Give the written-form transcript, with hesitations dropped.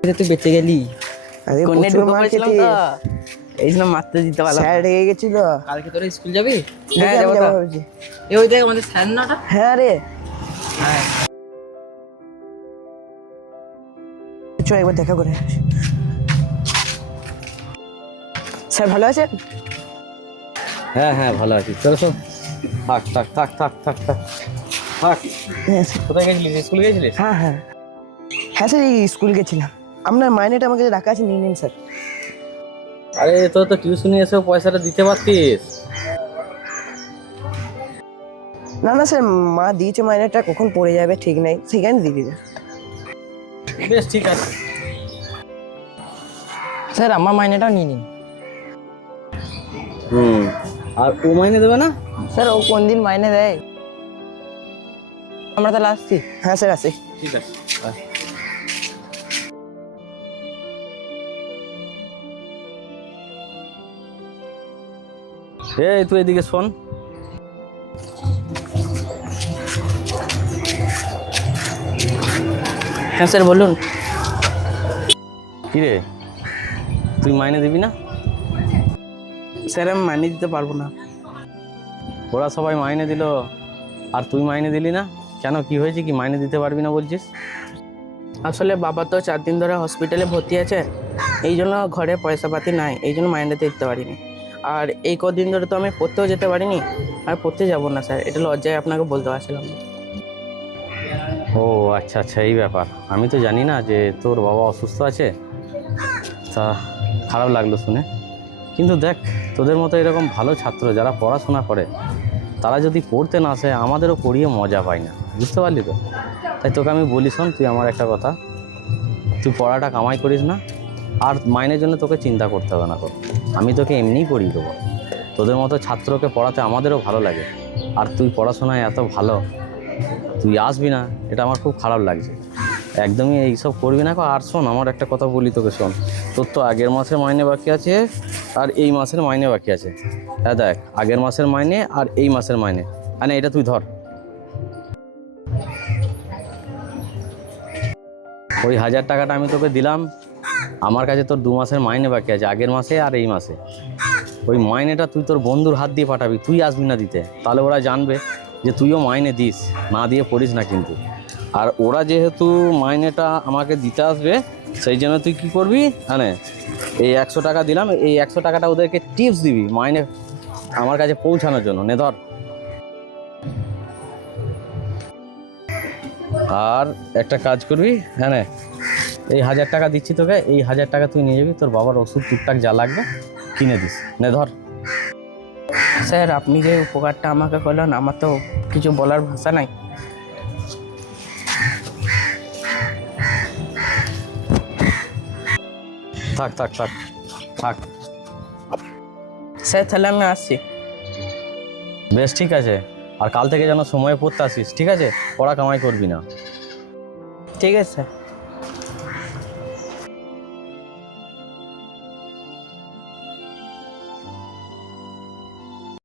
তুই বেঁচে গেলি। আরে কোনে প্রচুর ঢুকে মার পড়েছিলাম খেতে তো, এই জন্য মারতে দিতে পারলাম স্যার না। রেগে গেছিল। কালকে তোরা স্কুল যাবি? দেখে আমি যাবো যাবো তো। ভাবছি। এ ওই দেখ আমাদের স্যার না ওটা? হ্যাঁ রে, হ্যাঁ। চ একবার দেখা করে আসি। স্যার ভালো আছেন? হ্যাঁ হ্যাঁ ভালো আছি। চলো সব থাক থাক থাক থাক থাক থাক থাক। হ্যাঁ স্যার। কোথায় গেছিলিস? স্কুলে গেছিলিস? হ্যাঁ হ্যাঁ হ্যাঁ স্যার, এই স্কুল গেছিলাম। আপনার মাইনেটা আমাকে রাখা আছে, নিয়ে নিন স্যার। আরে তোর তো টিউশনি এসেও পয়সাটা দিতে পারতিস। না না স্যার, মা দিয়েছে মাইনেটা, কখন পড়ে যাবে ঠিক নাই, সেখানে দিয়ে দিবে। বেশ ঠিক আছে। স্যার আমার মাইনেটাও নিয়ে নিন। আর ও মাইনে দেবে না? স্যার ও কোন দিন মাইনে দেয়? আমরা তাহলে আসছি। হ্যাঁ স্যার, আসি। ঠিক আছে। এই তুই এদিকে শোন। হ্যাঁ স্যার বলুন। কিরে তুই মাইনে দিবি না? স্যার আমি মাইনে দিতে পারবো না। ওরা সবাই মাইনে দিল আর তুই মাইনে দিলি না কেন? কি হয়েছে, কি মাইনে দিতে পারবি না বলছিস? আসলে বাবা তো 4 দিন ধরে হসপিটালে ভর্তি আছে, এই জন্য ঘরে পয়সা পাতি নাই, এই জন্য মাইনেটা দিতে পারিনি। আর এই কদিন ধরে তো আমি পড়তেও যেতে পারিনি, আর পড়তে যাবো না স্যার, এটা লজ্জায় আপনাকে বলতে পারছিলাম না। ও আচ্ছা আচ্ছা, এই ব্যাপার। আমি তো জানি না যে তোর বাবা অসুস্থ আছে, তা খারাপ লাগলো শুনে। কিন্তু দেখ, তোদের মতো এরকম ভালো ছাত্র যারা পড়াশোনা করে, তারা যদি পড়তে না আসে আমাদেরও পড়িয়ে মজা পায় না, বুঝতে পারলি তো? তাই তোকে আমি বলি, শোন তুই আমার একটা কথা, তুই পড়াটা কামাই করিস না, আর মাইনের জন্য তোকে চিন্তা করতে হবে না। আমি তোকে এমনিই পড়িয়ে দেবো। তোদের মতো ছাত্রকে পড়াতে আমাদেরও ভালো লাগে, আর তুই পড়াশোনায় এত ভালো, তুই আসবি না এটা আমার খুব খারাপ লাগছে। একদমই এইসব করবি না। আর শোন, আমার একটা কথা বলি তোকে, শোন। তোর তো আগের মাসের মাইনে বাকি আছে আর এই মাসের মাইনে বাকি আছে। হ্যাঁ দেখ, আগের মাসের মাইনে আর এই মাসের মাইনে, মানে এটা তুই ধর। ওই 1000 টাকাটা আমি তোকে দিলাম, আমার কাছে তোর 2 মাসের মাইনে বাকি আছে, আগের মাসে আর এই মাসে। ওই মাইনেটা তুই তোর বন্ধুর হাত দিয়ে পাঠাবি, তুই আসবি না দিতে, তাহলে ওরা জানবে যে তুইও মাইনে দিস, না দিয়ে পড়িস না কিন্তু। আর ওরা যেহেতু মাইনেটা আমাকে দিতে আসবে, সেই জন্য তুই কী করবি, মানে এই 100 টাকা দিলাম, এই 100 টাকাটা ওদেরকে টিপস দিবি মাইনে আমার কাছে পৌঁছানোর জন্য, নে ধর। আর একটা কাজ করবি, হ্যাঁ এই 1000 টাকা দিচ্ছি তোকে, এই 1000 টাকা তুই নিয়ে যাবি, তোর বাবার ওষুধ টুকটাক যা লাগবে কিনে দিস, নে ধর। স্যার আপনি যে উপকারটা আমাকে করলেন, আমার তো কিছু বলার ভাষা নাই। থাক থাক থাক থাক। স্যার তাহলে আমি আসছি। বেশ ঠিক আছে। আর কাল থেকে যেন সময়ে পড়তে আসিস, ঠিক আছে? পড়া কামাই করবি না। ঠিক আছে স্যার।